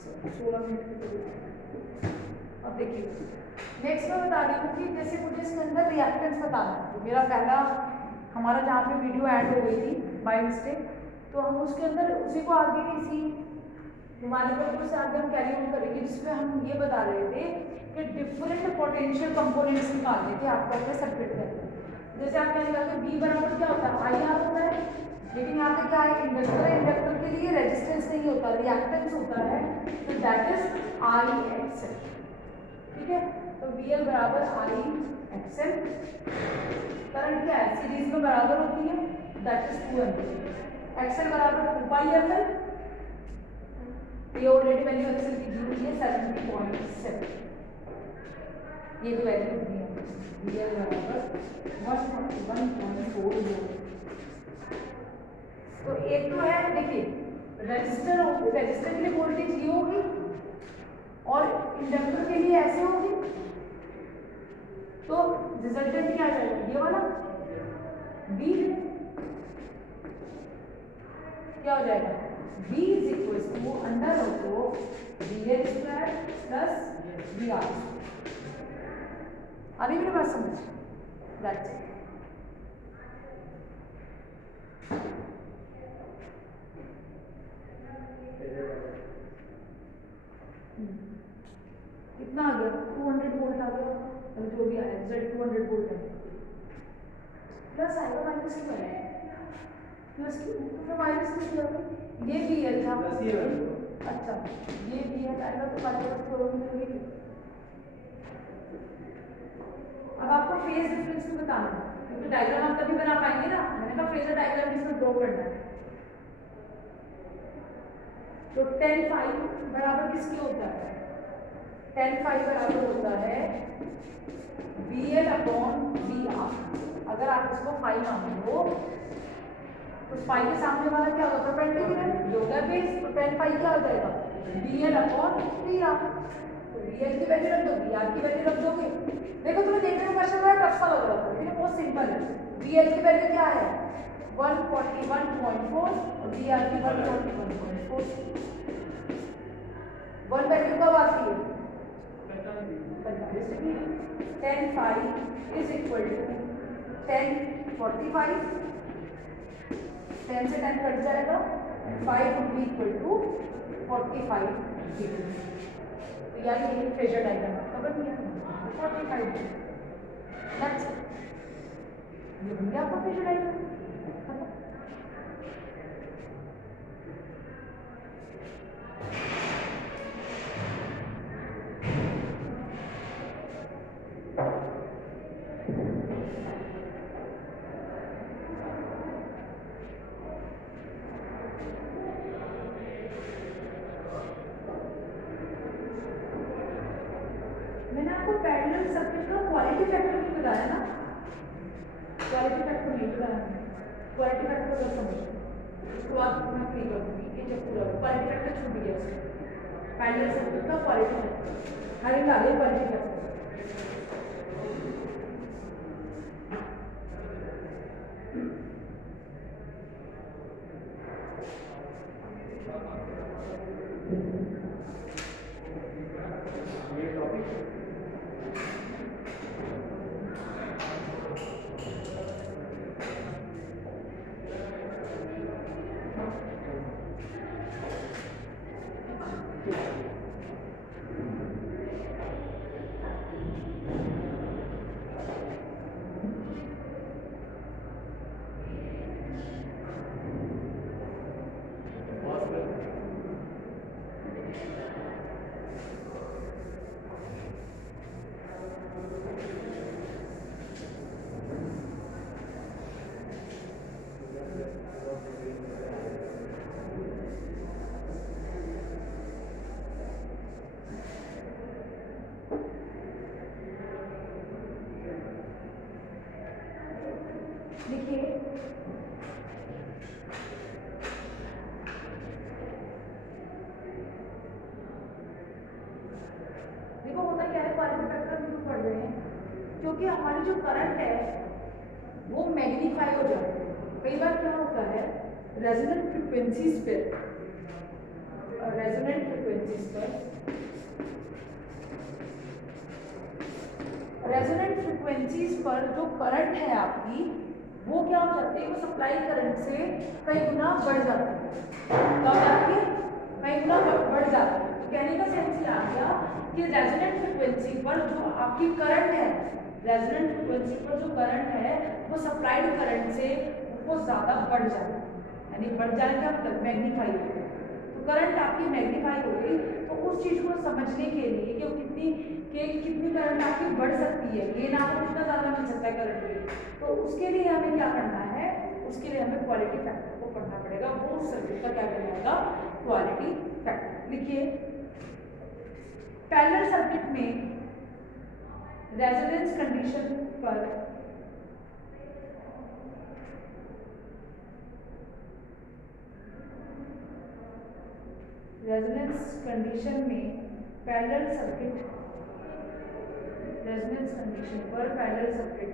16 minute. अब देखिए next मैं बता रही हूँ कि जैसे मुझे इसके अंदर रिएक्टेंस बताना है। तो मेरा पहला हमारा जहाँ पे वीडियो ऐड हो गई थी बाय मिस्टेक, तो हम उसके अंदर उसी को आगे इसी हमारे पेपर से आगे हम कैरी ऑन करेंगे, जिसमें हम ये बता रहे थे कि डिफरेंट पोटेंशियल कंपोनेंट्स निकालने थे आपको अपने सर्किट के अंदर। जैसे आप क्या निकालते हैं, बी बराबर क्या होता है, आई आर होता है, लेकिन यहाँ पे क्या है, इंडक्टर है, इंडक्टर के लिए रेजिस्टेंस नहीं होता, रिएक्टेंस होता है, तो that is I x L. ठीक है, तो वी एल बराबर आई एक्स एल। करंट क्या है, सीरीज में बराबर होती है, that is 2 ampere. X L बराबर 2 पाई एफ एल, ये ऑलरेडी वैल्यू एक्सेल की दी हुई है 70.7, ये भी वैल्यू दी है, वीएल बराबर 141.4 वोल्ट। तो एक तो है, देखिए रजिस्टर के लिए वोल्टेज ये होगी और इंडक्टर के लिए ऐसे होगी, तो रिजल्टेंट क्या आ जाएगा, ये वाला बी क्या हो जाएगा, V is equal to under root of VL square plus VR। आ रही मेरी बात समझ, दैट्स इट। कितना आ गया, 200 वोल्ट आ गया, जो भी आया Z 200 वोल्ट है, प्लस आएगा माइनस क्यों आएगा, प्लस तो माइनस क्यों आएगा, ये VL था, अच्छा ये VL आएगा तो माइनस थोड़ी। अब आपको फेज डिफरेंस भी बताना है, क्योंकि डायग्राम आप तभी बना पाएंगे ना, मैंने कहा फेजर डायग्राम इसमें ड्रॉ करना है। तो tan phi बराबर किसके होता है, tan phi बराबर होता है VL अपॉन VR। अगर आप इसको phi मान लो तो phi के सामने वाला क्या होगा, परपेंडिकुलर जो होगा बेस, तो tan phi क्या हो जाएगा, VL अपॉन VR। तो VL की वैल्यू रख दो, VR की वैल्यू रख दोगे। देखो तुम्हें देखने में क्वेश्चन बड़ा टफ सा लग रहा था, लेकिन बहुत सिंपल है। VL की वैल्यू क्या है 141.4 और VR की 141.4। वन वैल्यू कब आती है, 45 degree. tan phi is equal to tan 45, 10 से 10 कट जाएगा, 5 would be equal to 45 degree. तो यानी ये फेजर डायग्राम खबर नहीं है, 45 डिग्री, दैट्स इट। ये बन गया आपका फेजर डायग्राम। मैंने आपको पैरेलल सर्किट का क्वालिटी फैक्टर नहीं बताया ना, क्वालिटी फैक्टर नहीं बताया, क्वालिटी फैक्टर का समझो उसको आप मैं फ्री कर दूंगी कि जब पूरा क्वालिटी फैक्टर छूट गया उसको, पैरेलल सर्किट का क्वालिटी फैक्टर हर एक आगे क्वालिटी फैक्टर। देखिए देखो होता क्या है, क्वालिटी फैक्टर हम क्यों पढ़ रहे हैं, क्योंकि हमारी जो करंट है वो मैग्नीफाई हो जाती है। कई बार क्या होता है, रेजोनेंट फ्रीक्वेंसीज पे रेजोनेंट फ्रिक्वेंसीज पर जो करंट है आपकी वो क्या हो जाती है, वो सप्लाई करंट से कई गुना बढ़ जाती है। क्या हो जाती है? कई गुना बढ़ जाती है। तो कहने का सेंस ये आ गया कि रेजोनेंट फ्रिक्वेंसी पर जो आपकी करंट है, रेजोनेंट फ्रिक्वेंसी पर जो करंट है वो सप्लाइड करंट से बहुत ज़्यादा बढ़ जाती है। यानी बढ़ जाने का मतलब मैग्नीफाई हो गई। तो करंट आपकी मैग्नीफाई हो गई, तो उस चीज़ को समझने के लिए कि वो कितनी करंट आपकी बढ़ सकती है, गेन आपको कितना ज़्यादा मिल सकता है करंट में, तो उसके लिए हमें क्या करना है, उसके लिए हमें क्वालिटी फैक्टर को पढ़ना पड़ेगा। वो उस सर्किट का क्या कहलाएगा? Quality factor. लिखिए, पैरेलल सर्किट में रेजोनेंस कंडीशन पर रेजोनेंस कंडीशन में पैरेलल सर्किट रेजोनेंस कंडीशन पर पैरेलल सर्किट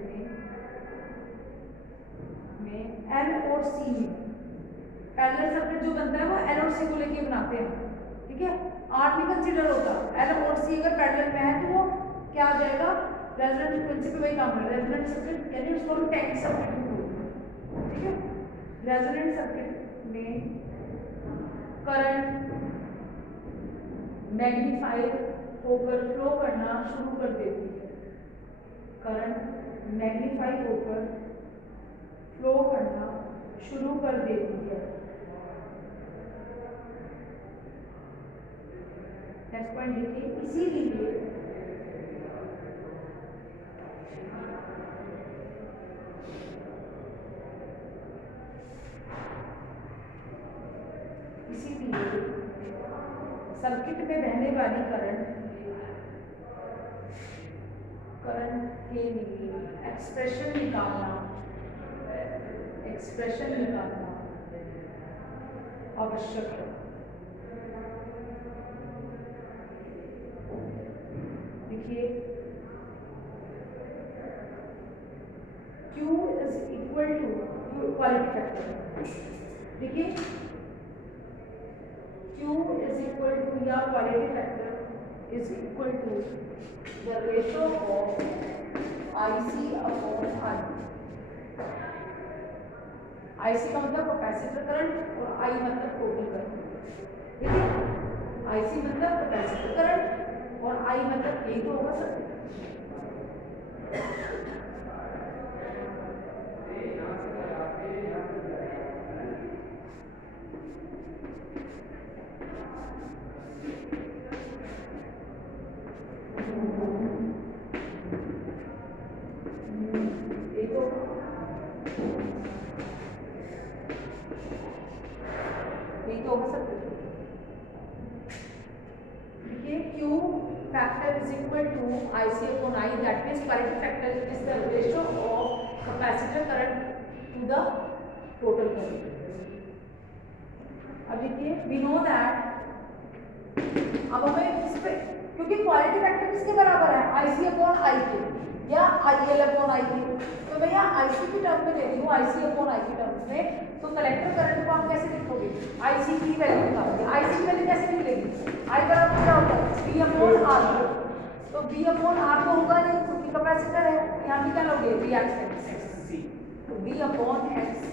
में एल और सी में, पैरेलल सर्किट जो बनता है वो एल और सी को लेके बनाते हैं, ठीक है। आर नहीं कंसीडर होता, एल और सी अगर पैरेलल में है तो वो क्या आ जाएगा? रेजोनेंट फ्रीक्वेंसी पे वही काम है, रेजोनेंट सर्किट यानी उसको हम टैंक सर्किट भी बोलते हैं, ठीक है। रेजोनेंट सर्किट में करंट मैग्नीफाई होकर फ्लो करना शुरू कर देती है, करंट मैग्नीफाई होकर फ्लो करना शुरू कर देती है। नेक्स्ट पॉइंट देखिए, इसीलिए सर्किट में बहने वाली करंट के लिए एक्सप्रेशन निकालना आवश्यक है। देखिए, Q is equal to quality factor. देखिए, Q इज इक्वल टू या quality factor is equal to the ratio of IC upon I। IC का मतलब कैपेसिटर करंट और I मतलब टोटल करंट, ठीक है। IC मतलब कैपेसिटर करंट और I मतलब यही तो होगा circuit. Factor is equal to IC upon I, that means quality factor is the ratio of capacitor current to the total current. अब देखिए, we know that, अब हमें इस पे, क्योंकि क्वालिटी फैक्टर किसके बराबर है? IC अपॉन I के या IL अपॉन I के, तो मैं यहाँ IC की टर्म में ले रही हूँ, IC अपॉन I की टर्म्स में, तो कलेक्टर करंट को आप कैसे लिखोगे? IC की वैल्यू निकालोगे। IC की वैल्यू कैसे निकलेगी? I बराबर क्या होता है? V upon R। तो V अपॉन R तो होगा नहीं क्योंकि कैपेसिटर है, यहाँ भी क्या लोगे? रिएक्टेंस, तो V अपॉन XC।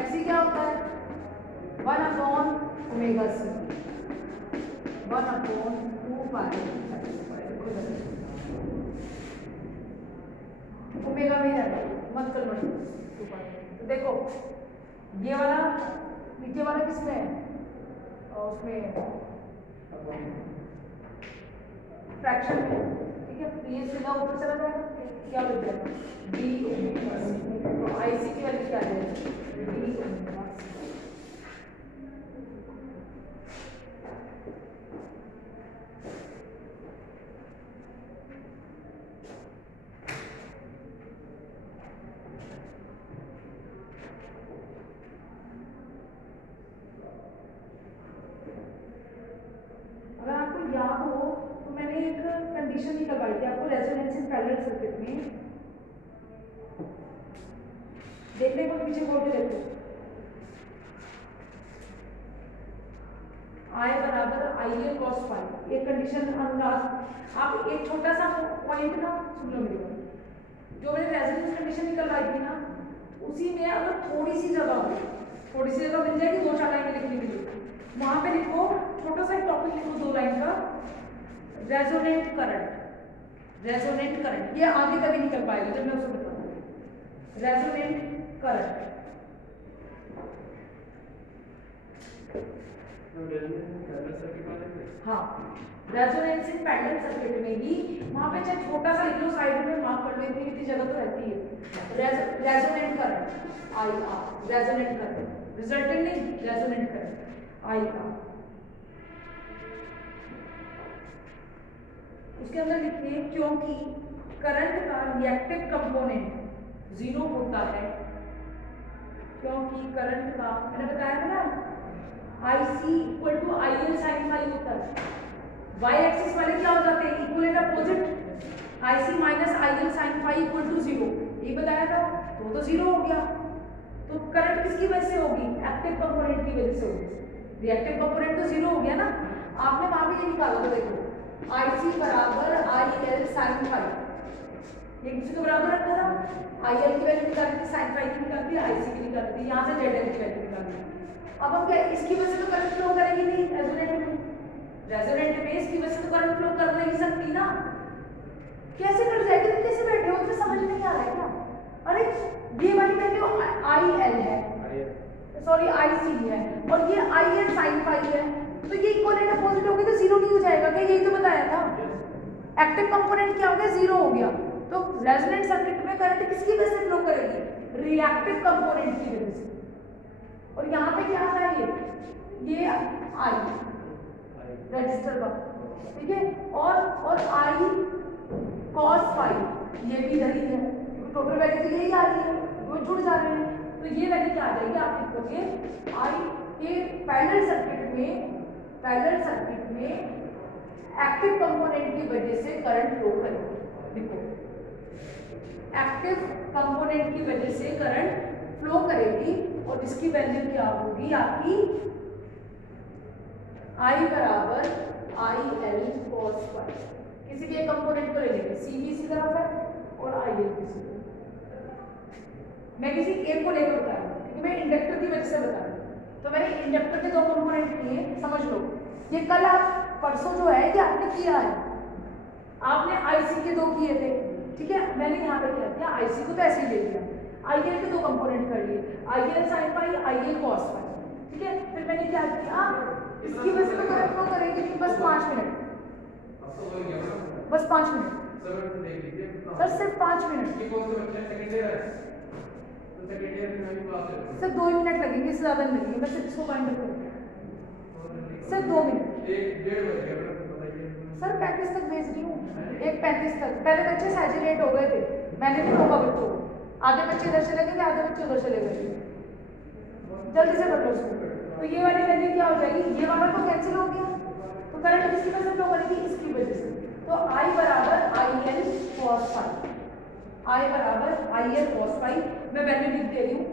XC क्या होता है? 1 अपॉन ओमेगा C, 1 अपॉन 2 पाई ओमेगा में रहता है, मत कन्वर्ट 2 पाई। तो देखो, ये वाला नीचे वाला किसमें है? और उसमें फ्रैक्शन में, ठीक है। तो ये सीधा ऊपर चला जाएगा, क्या बच जाएगा? B omega C। तो IC की वैल्यू क्या आ जाएगी? B omega C। अगर आपको याद हो तो मैंने एक कंडीशन ही लगाई थी आपको रेजोनेंस इन पैरेलल सर्किट में, देखने को पीछे बोल के देखो। आई बराबर आई एल कॉस फाई। एक कंडीशन अनुराग आप एक छोटा सा पॉइंट ना सुन लो मेरी बात, जो मैंने रेजोनेंस कंडीशन निकलवाई थी ना, उसी में अगर थोड़ी सी जगह हो, थोड़ी सी जगह मिल जाएगी 2-4 लाइन लिखने के लिए, वहां पे लिखो छोटा सा एक टॉपिक लिखो 2 लाइन का, रेजोनेंट करंट। रेजोनेंट करंट ये आगे कभी निकल पाएगा जब मैं उसको बताऊंगा। रेजोनेंट करंट हाँ, रेजोनेंस इन पैरेलल सर्किट में ही वहां पे चाहे छोटा सा लिख लो, साइड में मार्क कर लो, इतनी जगह तो रहती है। Resonant current I R, resonant current resultant नहीं, रेजोनेंट करंट आई आर। उसके अंदर लिखिए क्योंकि करंट का रिएक्टिव कंपोनेंट 0 होता है, क्योंकि करंट का मैंने बताया था ना IC equal to IL sine phi होता है। वाई एक्सिस वाले क्या हो जाते हैं, equal and opposite. IC minus IL sine phi equal to 0, ये बताया था, तो 0 हो गया। तो करंट किसकी वजह से होगी, एक्टिव कंपोनेंट की वजह से होगी। रिएक्टिव कंपोनेंट तो 0 हो गया ना। आपने वहां पे ये निकाला था, देखो IC बराबर IL साइन फाई, एक दूसरे के बराबर रखा था। IL की वैल्यू निकाली थी, साइन फाई की निकाली थी, IC की निकाली थी, यहाँ से ZL की वैल्यू निकाली थी। अब हम क्या इसकी वजह से तो करंट फ्लो करेगी नहीं, रेजोनेंट में, रेजोनेंट में इसकी वजह से तो करंट फ्लो कर नहीं सकती ना। कैसे कर जाएगी, तुम कैसे बैठे हो, तो समझ नहीं आ रहा है क्या। अरे ये वाली वैल्यू IL है, सॉरी IC है, और ये IL साइन फाई है, तो ये इक्वल एंड अपोजिट होगी तो 0 नहीं हो जाएगा क्या, यही तो बताया था। एक्टिव कंपोनेंट क्या हो गया, 0 हो गया। तो रेजोनेंट सर्किट में करंट किसकी वजह से फ्लो करेगी, रिएक्टिव कंपोनेंट की वजह से। और यहाँ पे क्या आता है, ये आई रजिस्टर का, ठीक है, और आई कॉस फाई ये भी इधर ही है, टोटल वैल्यू तो यही आ रही है, वो जुड़ जा रहे हैं। तो ये वैल्यू क्या आ जाएगी, आप लिखोगे आई के पैरेलल सर्किट में एक्टिव कंपोनेंट की वजह से करंट फ्लो करेगी। देखो एक्टिव कंपोनेंट की वजह से करंट फ्लो करेगी, और इसकी वैल्यू क्या होगी आपकी, I बराबर IL cos फाई। किसी भी एक कंपोनेंट को ले लेंगे, C भी इसी तरफ है और IL भी इसी तरफ। मैं किसी एक को लेकर बता रही हूँ क्योंकि मैं इंडक्टर की वजह से बता रही हूँ। तो मैंने इंडक्टर के 2 कंपोनेंट लिए, समझ लो। ये कल आप परसों जो है ये आपने किया है, आपने IC के 2 किए थे, ठीक है। मैंने यहाँ पे क्या किया, IC को तो ऐसे ही ले लिया, IL के 2 कंपोनेंट कर लिए, IL sine phi, IL cos phi, ठीक है। फिर मैंने क्या किया, इसकी वजह से तो करंट फ्लो करेगी बस 5 मिनट, बस 5 मिनट सर, सिर्फ 5 मिनट, सिर्फ 2 मिनट लगेंगे, इससे ज़्यादा नहीं लगेंगे। मैं सिर्फ इसको फाइंड करूँगा, सिर्फ 2 मिनट सर। 35 तक भेज रही हूँ, 1:35 तक। पहले बच्चे सैचुरेट हो गए थे, मैंने भी रोका बच्चों को, आधे बच्चे इधर चले गए, आधे बच्चे उधर चले गए, जल्दी से कर लो उसको। तो ये वाली वैल्यू क्या हो जाएगी, ये वाला तो कैंसिल हो गया, तो करंट किसकी वजह से फ्लो करेगी, इसकी वजह से। तो I बराबर IL cos फाई, I बराबर IL cos फाई, मैं वैल्यू लिख दे रही हूँ,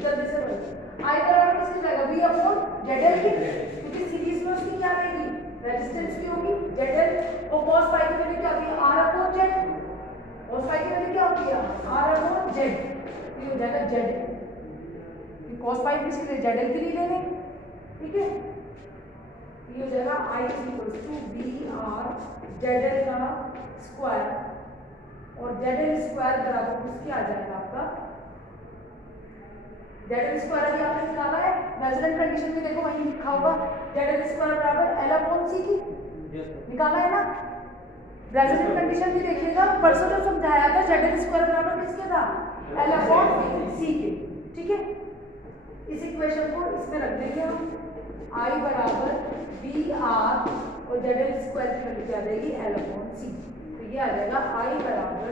जल्दी से करो। I बराबर किसकी जाएगा, V अपॉन ZL की, क्योंकि सीरीज में उसकी क्या रहेगी, रेजिस्टेंस की होगी ZL, और cos फाई की वैल्यू क्या होगी, R upon Z, cos phi की वैल्यू क्या होती है, R अपॉन Z, ये हो जाएगा Z। cos फाई किसके लिए, ZL के लिए ले लें, ठीक है। ये हो जाएगा I equals to BR ZL का स्क्वायर, और ZL स्क्वायर बराबर किसके आ जाएगा आपका, ZL स्क्वायर अभी आपने निकाला है, रेजोनेंट कंडीशन में देखो वहीं लिखा होगा, ZL स्क्वायर बराबर L अपॉन C की, निकाला है ना। रेजोनेंट कंडीशन भी देखिएगा, परसों जब समझाया था ZL स्क्वायर बराबर किसके था, L अपॉन C के, ठीक है। इस इक्वेशन को इसमें रख देंगे हम, I बराबर BR और ZL स्क्वायर की वैल्यू क्या देगी, L अपॉन C, तो ये आ जाएगा I बराबर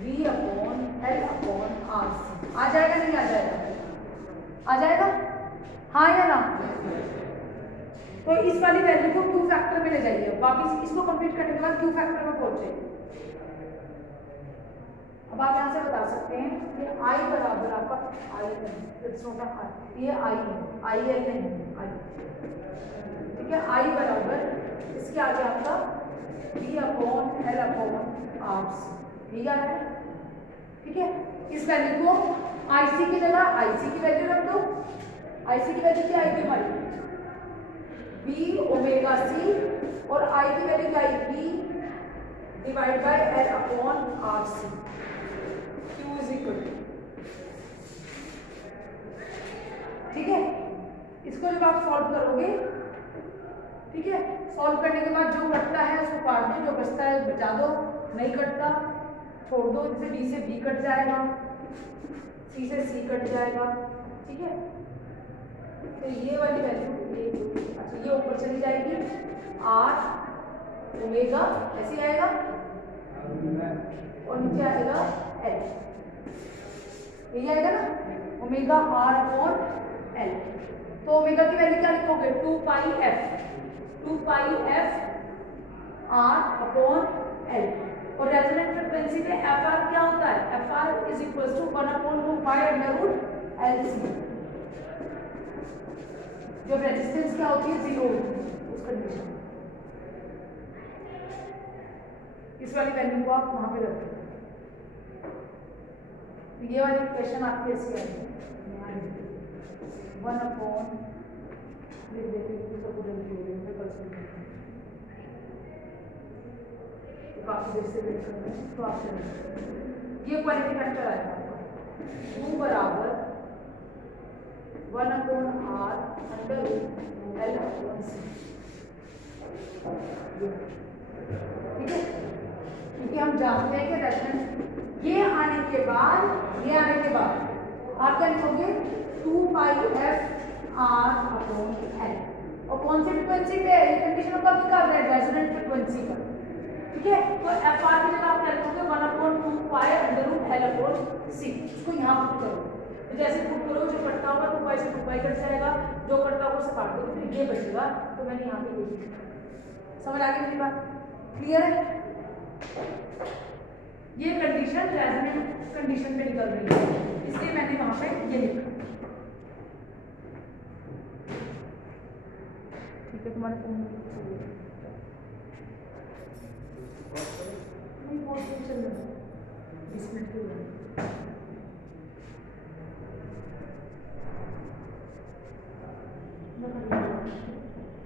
V upon L upon RC। आ जाएगा नहीं आ जाएगा, आ जाएगा हाँ या ना। तो इस वाली वैल्यू को क्यू फैक्टर में ले जाइए, वापिस इसको कंप्लीट करने के बाद क्यू फैक्टर में पहुंचे। अब आप यहाँ से बता सकते हैं कि आई बराबर आपका आई इट्स नॉट अ आई, ये आई है, आई एल नहीं है, आई, ठीक है। आई बराबर इसके आगे आपका B upon L upon R C, ये आ रहा है, ठीक है। इस वैल्यू को आई सी की जगह आई सी की वैल्यू रख दो। आई सी की वैल्यू क्या आएगी हमारी बी ओमेगा सी, और आई की वैल्यू क्या आएगी divide by L upon R C, Q is equal to, ठीक है। इसको जब आप सॉल्व करोगे, ठीक है, सॉल्व करने के बाद जो कटता है उसको काट दो, जो बचता है बचा दो, नहीं कटता छोड़ दो। जैसे बी से बी कट जाएगा, सी से सी कट जाएगा, ठीक है। तो ये वाली वैल्यू अच्छा ये ऊपर चली जाएगी, आर ओमेगा ऐसे आएगा और नीचे आएगा एल, यही आएगा ना, ओमेगा आर अपॉन एल। तो ओमेगा की वैल्यू क्या लिखोगे 2 pi F R upon L, और रेजोनेंट फ्रीक्वेंसी में एफ आर क्या होता है, F R is equal to 1 upon 2 pi under root L C. जब रेजिस्टेंस क्या होती है 0 होती है उस कंडीशन में, इस वाली वैल्यू को आप वहां पे रख दो। ये वाली इक्वेशन आपकी ऐसी आएगी 1 अपॉन लिख देते हैं, सबको जल्दी हो गई कल से तो काफी देर से वेट कर रहे हैं, तो आपसे ये क्वालिटी फैक्टर आएगा आपका 2 बराबर 1 upon R under L upon C, ठीक है। क्योंकि हम जानते हैं कि रेजोनेंस ये आने के बाद आप क्या लिखोगे 2 pi F R upon L, और कौन सी फ्रिक्वेंसी पे ये कंडीशन कब निकाल रहे हैं रेजोनेंट फ्रिक्वेंसी पर, ठीक है। तो एफ आर की जगह आप क्या लिखोगे 1 upon 2 pi under root L upon C, इसको यहाँ पुट करो। तो जैसे पुट करो जो कटता होगा 2 पाई से 2 पाई कट जाएगा, जो कटता होगा उसे काट दो, फिर ये बचेगा। तो मैंने यहाँ पे ये समझ आ गई मेरी बात, क्लियर है। ये कंडीशन रेजोनेंट कंडीशन पे निकल रही है, इसलिए मैंने वहां पे ये लिखा, ठीक है। तुम्हारे फोन में नहीं बहुत चल रहा है 20 मिनट के लिए,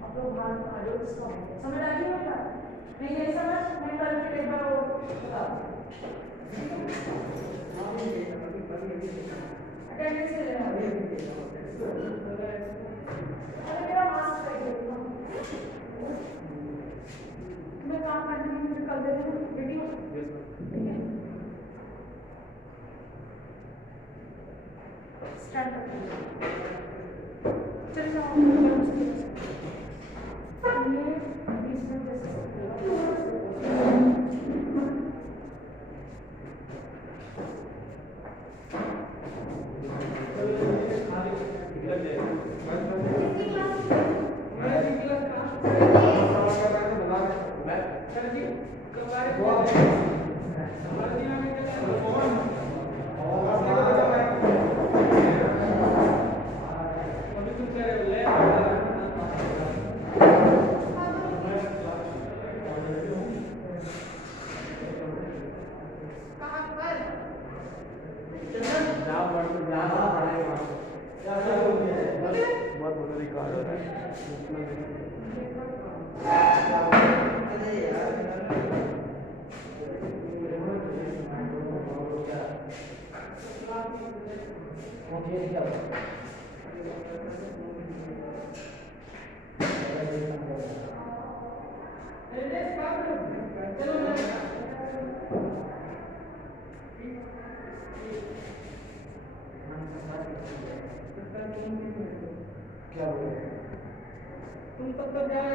आप लोग बाहर आ जाओ, इसका समझ आ गई ना, नहीं नहीं समझ, मैं कल फिर एक बार और बता अटेंडेंस ले लेना। अरे मेरा मास्क चाहिए, मैं काम करने के लिए कल दे दूँ वीडियो, स्टार्ट करते चल जाओ 20 मिनट जैसे क्या बोले तुम तब तक जाए